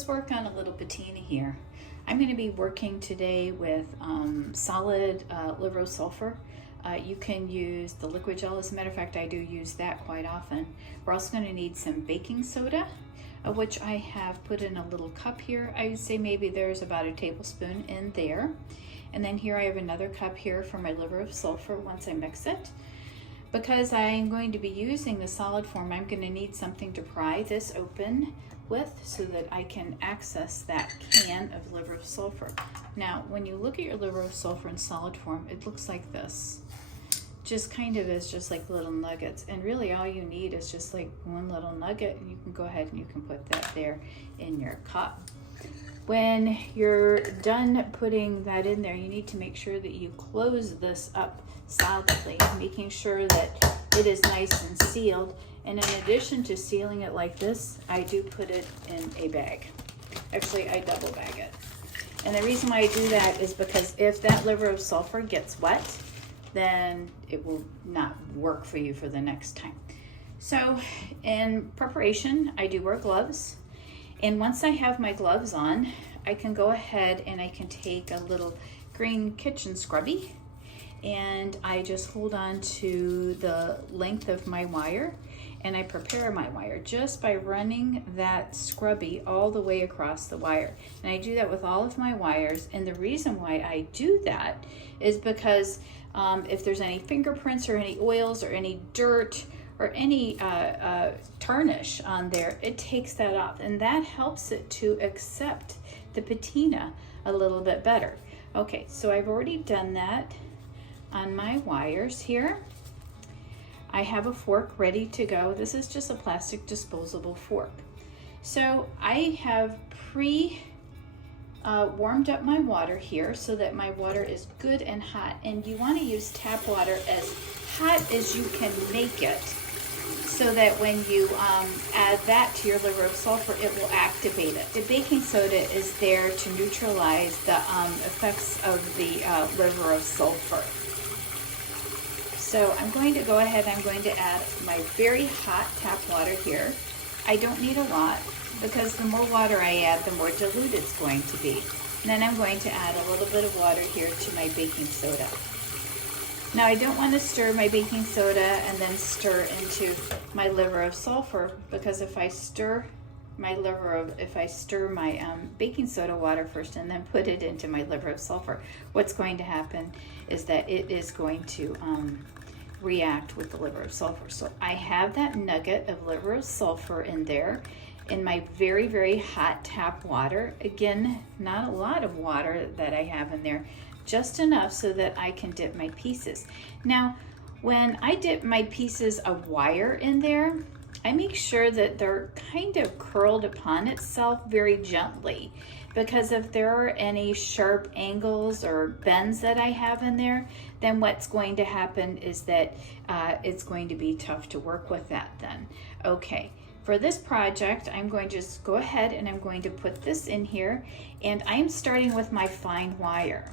let's work on a little patina here. I'm going to be working today with solid liver sulfur. You can use the liquid gel. As a matter of fact, I do use that quite often. We're also going to need some baking soda, which I have put in a little cup here. I would say maybe there's about a tablespoon in there. And then here I have another cup here for my liver of sulfur once I mix it. Because I'm going to be using the solid form, I'm going to need something to pry this open with so that I can access that can of liver of sulfur. Now, when you look at your liver of sulfur in solid form, it looks like this. Just kind of is just like little nuggets. And really all you need is just like one little nugget, and you can go ahead and you can put that there in your cup. When you're done putting that in there, you need to make sure that you close this up solidly, making sure that it is nice and sealed. And in addition to sealing it like this, I do put it in a bag. Actually, I double bag it. And the reason why I do that is because if that liver of sulfur gets wet, then it will not work for you for the next time. So in preparation, I do wear gloves. And once I have my gloves on, I can go ahead and I can take a little green kitchen scrubby, and I just hold on to the length of my wire, and I prepare my wire just by running that scrubby all the way across the wire. And I do that with all of my wires, and the reason why I do that is because if there's any fingerprints or any oils or any dirt or any tarnish on there, it takes that off, and that helps it to accept the patina a little bit better. Okay, so I've already done that on my wires here. I have a fork ready to go. This is just a plastic disposable fork. So I have warmed up my water here so that my water is good and hot, and you want to use tap water as hot as you can make it, so that when you add that to your liver of sulfur, it will activate it. The baking soda is there to neutralize the effects of the liver of sulfur. So I'm going to go ahead, I'm going to add my very hot tap water here. I don't need a lot, because the more water I add, the more dilute it's going to be. And then I'm going to add a little bit of water here to my baking soda. Now I don't want to stir my baking soda and then stir into my liver of sulfur, because if I stir my baking soda water first and then put it into my liver of sulfur, what's going to happen is that it is going to react with the liver of sulfur. So I have that nugget of liver of sulfur in there in my very, very hot tap water. Again, not a lot of water that I have in there, just enough so that I can dip my pieces. Now, when I dip my pieces of wire in there, I make sure that they're kind of curled upon itself very gently, because if there are any sharp angles or bends that I have in there, then what's going to happen is that it's going to be tough to work with that then. Okay. For this project, I'm going to just go ahead and I'm going to put this in here, and I'm starting with my fine wire.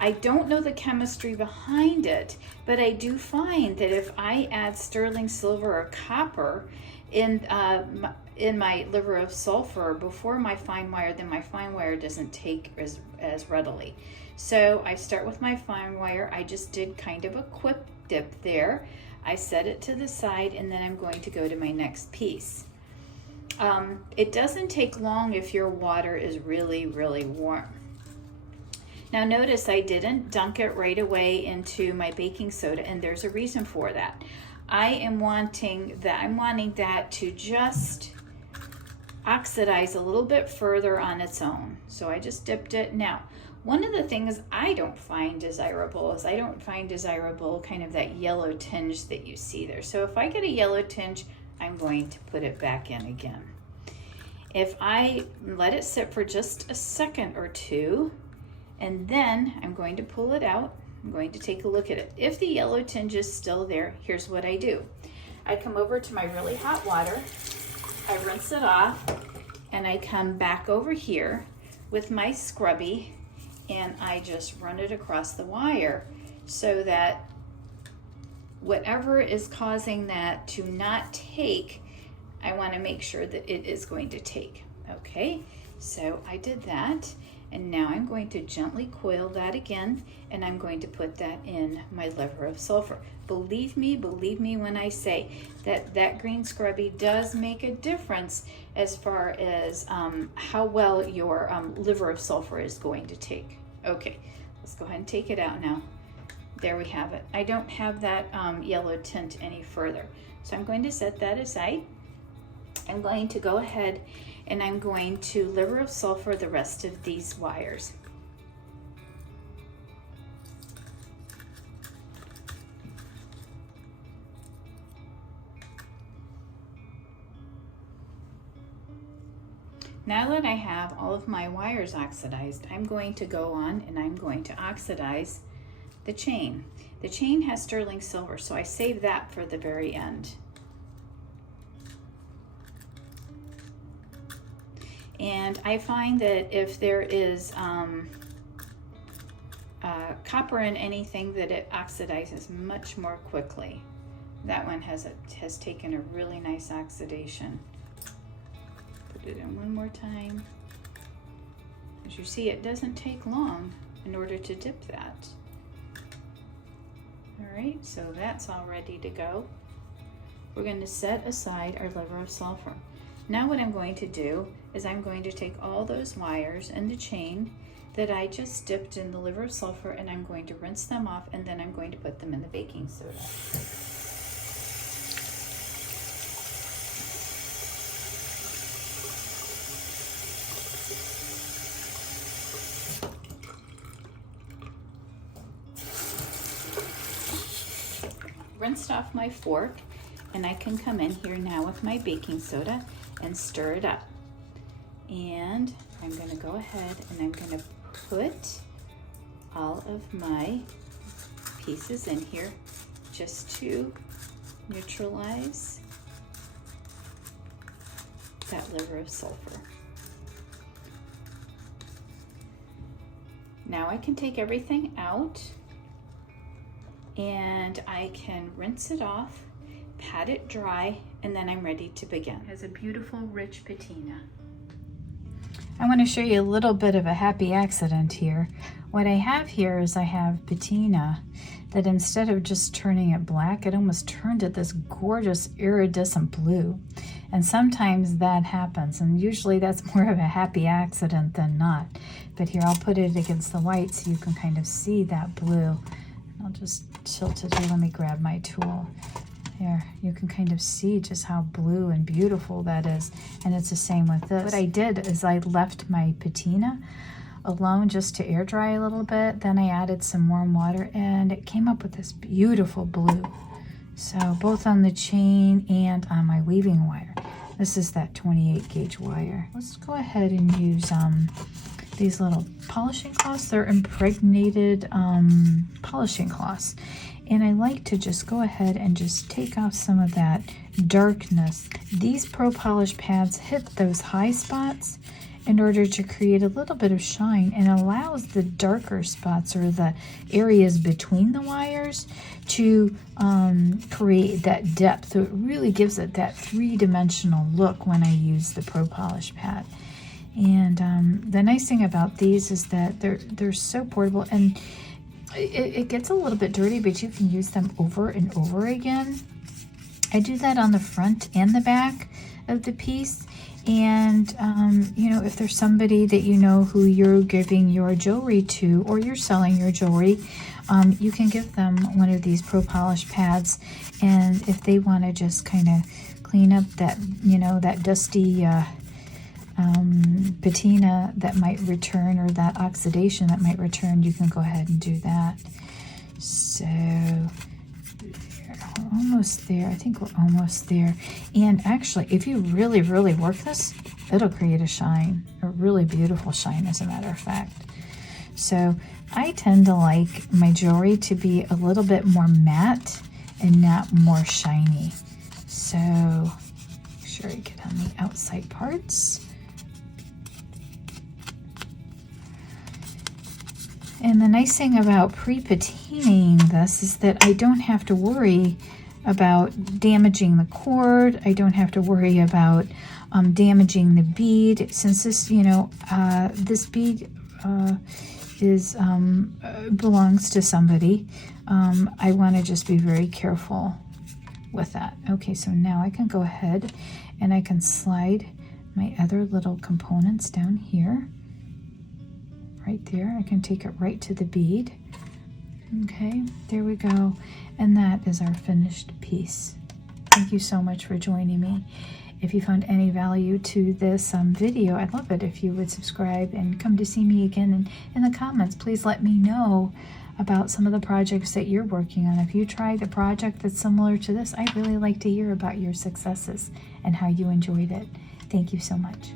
I don't know the chemistry behind it, but I do find that if I add sterling silver or copper in my liver of sulfur before my fine wire, then my fine wire doesn't take as readily. So I start with my fine wire. I just did kind of a quick dip there. I set it to the side, and then I'm going to go to my next piece. It doesn't take long if your water is really, really warm. Now notice I didn't dunk it right away into my baking soda, and there's a reason for that. I'm wanting that to just oxidize a little bit further on its own. So I just dipped it. Now, one of the things I don't find desirable is I don't find desirable kind of that yellow tinge that you see there. So if I get a yellow tinge, I'm going to put it back in again. If I let it sit for just a second or two, and then I'm going to pull it out, I'm going to take a look at it. If the yellow tinge is still there, here's what I do. I come over to my really hot water, I rinse it off, and I come back over here with my scrubby, and I just run it across the wire so that whatever is causing that to not take, I want to make sure that it is going to take. Okay, So I did that, and now I'm going to gently coil that again, and I'm going to put that in my liver of sulfur. Believe me when I say that that green scrubby does make a difference as far as how well your liver of sulfur is going to take. Okay, let's go ahead and take it out now. There we have it. I don't have that yellow tint any further. So I'm going to set that aside. I'm going to go ahead and I'm going to liver of sulfur the rest of these wires. Now that I have all of my wires oxidized, I'm going to go on and I'm going to oxidize the chain. The chain has sterling silver, so I save that for the very end. And I find that if there is copper in anything, that it oxidizes much more quickly. That one has taken a really nice oxidation. Put it in one more time. As you see, it doesn't take long in order to dip that. All right, so that's all ready to go. We're going to set aside our liver of sulfur. Now what I'm going to do is I'm going to take all those wires and the chain that I just dipped in the liver of sulfur, and I'm going to rinse them off, and then I'm going to put them in the baking soda. Rinsed off my fork, and I can come in here now with my baking soda and stir it up. And I'm going to go ahead and I'm going to put all of my pieces in here just to neutralize that liver of sulfur. Now I can take everything out and I can rinse it off, pat it dry, and then I'm ready to begin. It has a beautiful rich patina. I want to show you a little bit of a happy accident here. What I have here is I have patina that instead of just turning it black, it almost turned it this gorgeous iridescent blue. And sometimes that happens, and usually that's more of a happy accident than not. But here, I'll put it against the white so you can kind of see that blue. I'll just tilt it here. Let me grab my tool. There, you can kind of see just how blue and beautiful that is. And it's the same with this. What I did is I left my patina alone just to air dry a little bit. Then I added some warm water and it came up with this beautiful blue. So both on the chain and on my weaving wire. This is that 28 gauge wire. Let's go ahead and use these little polishing cloths. They're impregnated polishing cloths. And I like to just go ahead and just take off some of that darkness. These Pro Polish pads hit those high spots in order to create a little bit of shine, and allows the darker spots or the areas between the wires to create that depth. So it really gives it that three-dimensional look when I use the Pro Polish pad. And the nice thing about these is that they're so portable, and it gets a little bit dirty, but you can use them over and over again. I do that on the front and the back of the piece. And, you know, if there's somebody that you know who you're giving your jewelry to, or you're selling your jewelry, you can give them one of these Pro Polish pads. And if they want to just kind of clean up that, you know, that dusty patina that might return, or that oxidation that might return, you can go ahead and do that. So we're almost there. I think we're almost there. And actually, if you really, really work this, it'll create a shine, a really beautiful shine, as a matter of fact. So I tend to like my jewelry to be a little bit more matte and not more shiny. So make sure I get on the outside parts. And the nice thing about pre-patinating this is that I don't have to worry about damaging the cord. I don't have to worry about damaging the bead. Since this, you know, this bead belongs to somebody, I want to just be very careful with that. Okay, so now I can go ahead and I can slide my other little components down here. Right there, I can take it right to the bead. Okay, there we go. And that is our finished piece. Thank you so much for joining me. If you found any value to this video, I'd love it if you would subscribe and come to see me again. And in the comments, please let me know about some of the projects that you're working on. If you tried a project that's similar to this, I'd really like to hear about your successes and how you enjoyed it. Thank you so much.